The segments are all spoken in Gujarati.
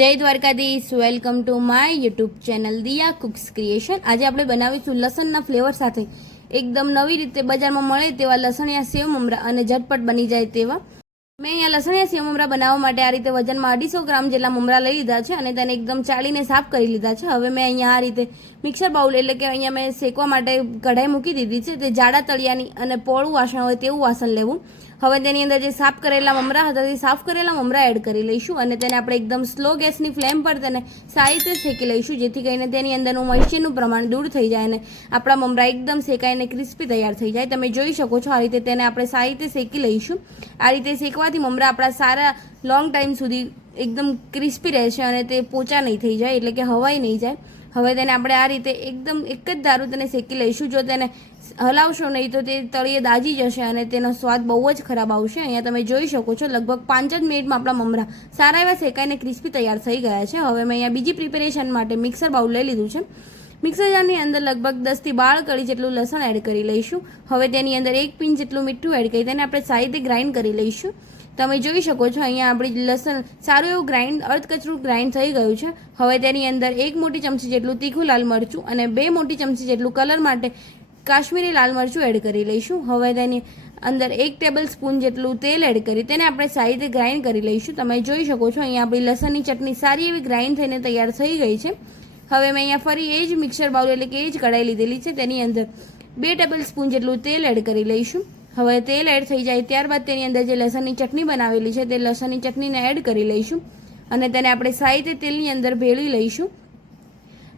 જય Dwarkadhish. Welcome to my YouTube channel Diya cooks creation આજે આપણે બનાવીશું લસણના ફ્લેવર સાથે. એકદમ નવી રીતે બજારમાં મળે તેવા લસણિયા સેવ મમરા અને ઝટપટ બની જાય તેવા. મેં અહીંયા લસણિયા સેવ મમરા બનાવવા માટે આ રીતે વજનમાં અઢીસો ગ્રામ જેટલા મમરા લઈ લીધા છે અને તેને એકદમ ચાળીને સાફ કરી લીધા છે. હવે મેં અહીંયા આ રીતે મિક્સર બાઉલ એટલે કે અહીંયા મેં શેકવા માટે કઢાઈ મૂકી દીધી છે. તે જાડા તળિયાની અને પોળું વાસણ હોય તેવું વાસણ લેવું. હવે તેની અંદર જે સાફ કરેલા મમરા હતા, તે સાફ કરેલા મમરા એડ કરી લઈશું અને તેને આપણે એકદમ સ્લો ગેસની ફ્લેમ પર તેને સારી રીતે શેકી લઈશું, જેથી કરીને તેની અંદરનું મોઇશ્ચરનું પ્રમાણ દૂર થઈ જાય અને આપણા મમરા એકદમ શેકાઈને ક્રિસ્પી તૈયાર થઈ જાય. તમે જોઈ શકો છો આ રીતે તેને આપણે સારી રીતે શેકી લઈશું. આ રીતે શેકવાથી મમરા આપણા સારા લોંગ ટાઈમ સુધી એકદમ ક્રિસ્પી રહેશે અને તે પોચા નહીં થઈ જાય, એટલે કે હવાઈ નહીં જાય. હવે તેને આપણે આ રીતે એકદમ એક જ દારૂ તેને શેકી લઈશું. જો તેને હલાવશો નહીં તો તે તળિયે દાજી જશે અને તેનો સ્વાદ બહુ જ ખરાબ આવશે. અહીંયા તમે જોઈ શકો છો, લગભગ પાંચ જ મિનિટમાં આપણા મમરા સારા એવા શેકાઈને ક્રિસ્પી તૈયાર થઈ ગયા છે. હવે મેં અહીંયા બીજી પ્રિપેરેશન માટે મિક્સર બાઉલ લઈ લીધું છે. મિક્સર જારની અંદર લગભગ દસથી બાર કળી જેટલું લસણ એડ કરી લઈશું. હવે તેની અંદર એક પિંચ જેટલું મીઠું એડ કરી તેને આપણે રીતે ગ્રાઇન્ડ કરી લઈશું. તમે જોઈ શકો છો, અહીંયા આપણી લસણ સારું એવું ગ્રાઇન્ડ અર્ધકચરું ગ્રાઇન્ડ થઈ ગયું છે. હવે તેની અંદર એક મોટી ચમચી જેટલું તીખું લાલ મરચું અને બે મોટી ચમચી જેટલું કલર માટે કાશ્મીરી લાલ મરચું એડ કરી લઈશું. હવે તેની અંદર એક ટેબલ સ્પૂન જેટલું તેલ એડ કરી, તેને આપણે સારી રીતે ગ્રાઇન્ડ કરી લઈશું. તમે જોઈ શકો છો, અહીંયા આપણી લસણની ચટણી સારી એવી ગ્રાઇન્ડ થઈને તૈયાર થઈ ગઈ છે. હવે મેં અહીંયા ફરી એ જ મિક્સર બાઉલ એટલે કે એ જ કઢાઈ લીધેલી છે. તેની અંદર બે ટેબલ સ્પૂન જેટલું તેલ એડ કરી લઈશું. હવે તેલ એડ થઈ જાય ત્યારબાદ તેની અંદર જે લસણની ચટણી બનાવેલી છે તે લસણની ચટણીને એડ કરી લઈશું અને તેને આપણે સારી રીતે તેલની અંદર ભેળવી લઈશું.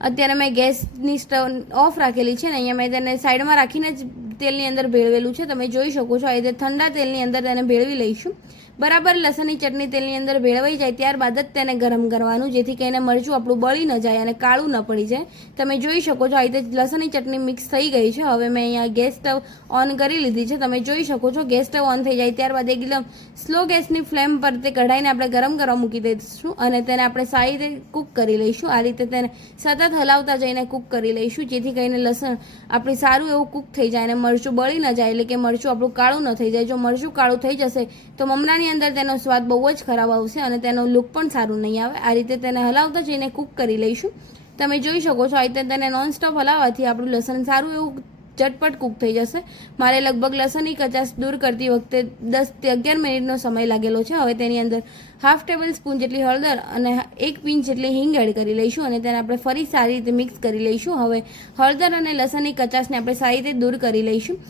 અત્યારે મેં ગેસની સ્ટવ ઓફ રાખેલી છે ને, અહીંયા મેં તેને સાઈડમાં રાખીને જ તેલની અંદર ભેળવેલું છે. તમે જોઈ શકો છો, આ રીતે ઠંડા તેલની અંદર તેને ભેળવી લઈશું. બરાબર લસણની ચટણી તેલની અંદર ભેળવાઈ જાય, ત્યારબાદ જ તેને ગરમ કરવાનું, જેથી કરીને મરચું આપણું બળી ન જાય અને કાળું ન પડી જાય. તમે જોઈ શકો છો, આ રીતે લસણની ચટણી મિક્સ થઈ ગઈ છે. હવે મેં અહીંયા ગેસ સ્ટવ ઓન કરી લીધી છે. તમે જોઈ શકો છો, ગેસ સ્ટવ ઓન થઈ જાય, ત્યારબાદ એકદમ સ્લો ગેસની ફ્લેમ પર તે કઢાઈને આપણે ગરમ કરવા મૂકી દઈશું અને તેને આપણે સારી રીતે કૂક કરી લઈશું. આ રીતે તેને સતત હલાવતા જઈને કૂક કરી લઈશું, જેથી કરીને લસણ આપણી સારું એવું કૂક થઈ જાય અને મરચું બળી ન જાય એટલે કે મરચું આપણું કાળું ન થઈ જાય. જો મરચું કાળું થઈ જશે, તો મમરાની અંદર તેનો સ્વાદ બહુ જ ખરાબ આવશે અને તેનો લુક પણ સારું નહીં આવે. આ રીતે તેને હલાવતા જઈને કૂક કરી લઈશું. તમે જોઈ શકો છો, આ રીતે તેને નોનસ્ટોપ હલાવવાથી આપણું લસણ સારું એવું ઝટપટ કૂક થઈ જશે. મારે લગભગ લસણની કચાશ દૂર કરતી વખતે દસથી અગિયાર મિનિટનો સમય લાગેલો છે. હવે તેની અંદર હાફ ટેબલ સ્પૂન જેટલી હળદર અને એક પિંચ જેટલી હિંગ એડ કરી લઈશું અને તેને આપણે ફરી સારી રીતે મિક્સ કરી લઈશું. હવે હળદર અને લસણની કચાશને આપણે સારી રીતે દૂર કરી લઈશું.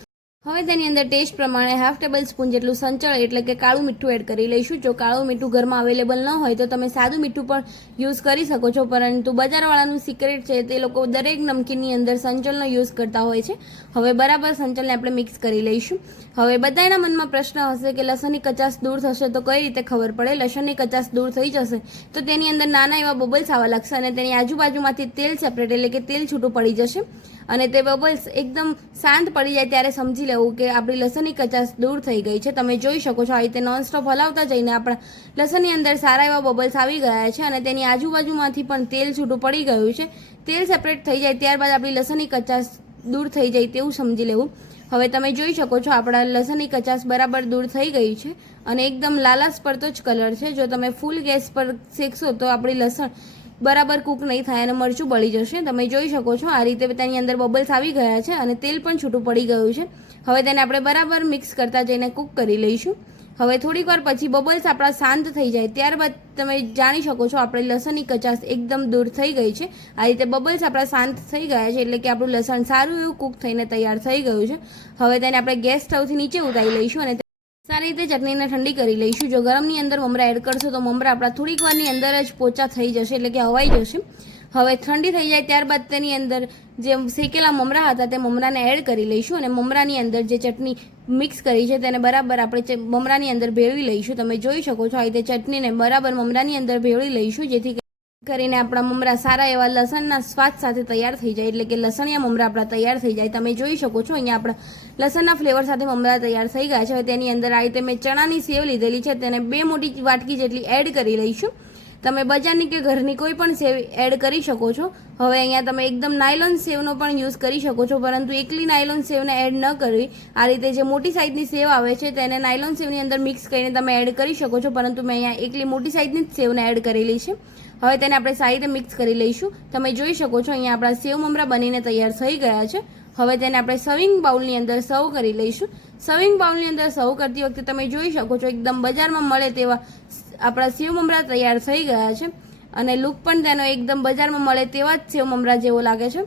હવે તેની અંદર ટેસ્ટ પ્રમાણે હાફ ટેબલ સ્પૂન જેટલું સંચળ એટલે કે કાળું મીઠું એડ કરી લઈશું. જો કાળું મીઠું ઘરમાં અવેલેબલ ન હોય તો તમે સાદું મીઠું પણ યુઝ કરી શકો છો, પરંતુ બજારવાળાનું સિક્રેટ છે તે લોકો દરેક નમકીનની અંદર સંચળનો યુઝ કરતા હોય છે. હવે બરાબર સંચળને આપણે મિક્સ કરી લઈશું. હવે બધાના મનમાં પ્રશ્ન હશે કે લસણની કચાસ દૂર થશે તો કઈ રીતે ખબર પડે? લસણની કચાસ દૂર થઈ જશે તો તેની અંદર નાના એવા બબલ્સ આવવા લાગશે અને તેની આજુબાજુમાંથી તેલ સેપરેટ એટલે કે તેલ છૂટું પડી જશે. અને તે બબલ્સ એકદમ શાંત પડી જાય ત્યારે સમજી લેવું કે આપણી લસણની કચાશ દૂર થઈ ગઈ છે. તમે જોઈ શકો છો આ રીતે નોનસ્ટોપ હલાવતા જઈને આપણા લસણની અંદર સારા એવા બબલ્સ આવી ગયા છે અને તેની આજુબાજુમાંથી પણ તેલ છૂટું પડી ગયું છે. તેલ સેપરેટ થઈ જાય ત્યારબાદ આપણી લસણની કચાશ દૂર થઈ જાય તેવું સમજી લેવું. હવે તમે જોઈ શકો છો આપણા લસણની કચાશ બરાબર દૂર થઈ ગઈ છે અને એકદમ લાલાશ પડતો જ કલર છે. જો તમે ફૂલ ગેસ પર શેકશો તો આપણી લસણ બરાબર કૂક નહીં થાય અને મરચું બળી જશે. તમે જોઈ શકો છો, આ રીતે તેની અંદર બબલ્સ આવી ગયા છે અને તેલ પણ છૂટું પડી ગયું છે. હવે તેને આપણે બરાબર મિક્સ કરતા જઈને કૂક કરી લઈશું. હવે થોડીક વાર પછી બબલ્સ આપણા શાંત થઈ જાય. ત્યારબાદ તમે જાણી શકો છો, આપણે લસણની કચાશ એકદમ દૂર થઈ ગઈ છે. આ રીતે બબલ્સ આપણા શાંત થઈ ગયા છે એટલે કે આપણું લસણ સારું એવું કૂક થઈને તૈયાર થઈ ગયું છે. હવે તેને આપણે ગેસ સ્ટવથી નીચે ઉતારી લઈશું અને રીતે ચટણીને ઠંડી કરી લઈશું. જો ગરમની અંદર મમરા એડ કરશો તો મમરા આપણા થોડીક વારની અંદર જ પોચા થઈ જશે, એટલે કે હવાઈ જશે. હવે ઠંડી થઈ જાય ત્યારબાદ તેની અંદર જે શેકેલા મમરા હતા તે મમરાને એડ કરી લઈશું અને મમરાની અંદર જે ચટણી મિક્સ કરી છે તેને બરાબર આપણે મમરાની અંદર ભેળવી લઈશું. તમે જોઈ શકો છો આ રીતે ચટણીને બરાબર મમરાની અંદર ભેળવી લઈશું, જેથી કરીને આપણા મમરા સારા એવા લસણના સ્વાદ સાથે તૈયાર થઈ જાય. એટલે કે લસણિયા મમરા આપણા તૈયાર થઈ જાય. તમે જોઈ શકો છો, અહીંયા આપણા લસણના ફ્લેવર સાથે મમરા તૈયાર થઈ ગયા છે. હવે તેની અંદર આ રીતે મેં ચણાની સેવ લીધેલી છે. તેને બે મોટી વાટકી જેટલી એડ કરી લઈશું. તમે બજારની કે ઘરની કોઈ પણ સેવ એડ કરી શકો છો. હવે અહીંયા તમે એકદમ નાયલોન સેવનો પણ યુઝ કરી શકો છો, પરંતુ એકલી નાયલોન સેવને એડ ન કરવી. આ રીતે જે મોટી સાઇઝની સેવ આવે છે, તેને નાયલોન સેવની અંદર મિક્સ કરીને તમે એડ કરી શકો છો, પરંતુ મેં અહીંયા એકલી મોટી સાઇઝની જ સેવને એડ કરેલી છે. હવે તેને આપણે સારી રીતે મિક્સ કરી લઈશું. તમે જોઈ શકો છો, અહીંયા આપણા સેવ મમરા બનીને તૈયાર થઈ ગયા છે. હવે તેને આપણે સર્વિંગ બાઉલની અંદર સર્વ કરી લઈશું. સર્વિંગ બાઉલની અંદર સર્વ કરતી વખતે તમે જોઈ શકો છો, એકદમ બજારમાં મળે તેવા આપણા સેવ મમરા તૈયાર થઈ ગયા છે. અને લુક પણ તેનો એકદમ બજારમાં મળે તેવા જ સેવ મમરા જેવો લાગે છે.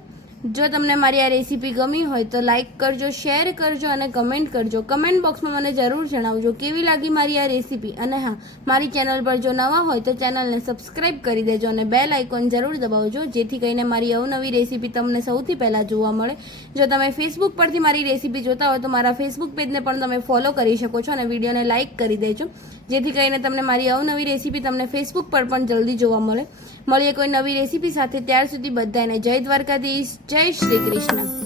જો તમને મારી આ રેસીપી ગમી હોય તો લાઇક કરજો શેર કરજો અને કમેન્ટ કરજો. કમેન્ટ બોક્સમાં મને જરૂર જણાવજો કેવી લાગી મારી આ રેસીપી. અને હા, મારી ચેનલ પર જો નવા હોય તો ચેનલને સબસ્ક્રાઇબ કરી દેજો અને બેલ આઇકોન જરૂર દબાવજો, જેથી કરીને મારી અવનવી રેસીપી તમને સૌથી પહેલાં જોવા મળે. જો તમે ફેસબુક પરથી મારી રેસીપી જોતા હોય તો મારા ફેસબુક પેજને પણ તમે ફોલો કરી શકો છો અને વિડીયોને લાઇક કરી દેજો. જેથી કરીને તમને મારી અવનવી રેસીપી તમને ફેસબુક પર પણ જલ્દી જોવા મળે. મળીએ કોઈ નવી રેસીપી સાથે. ત્યાર સુધી બધાને જય દ્વારકાધીશ જય શ્રી કૃષ્ણ.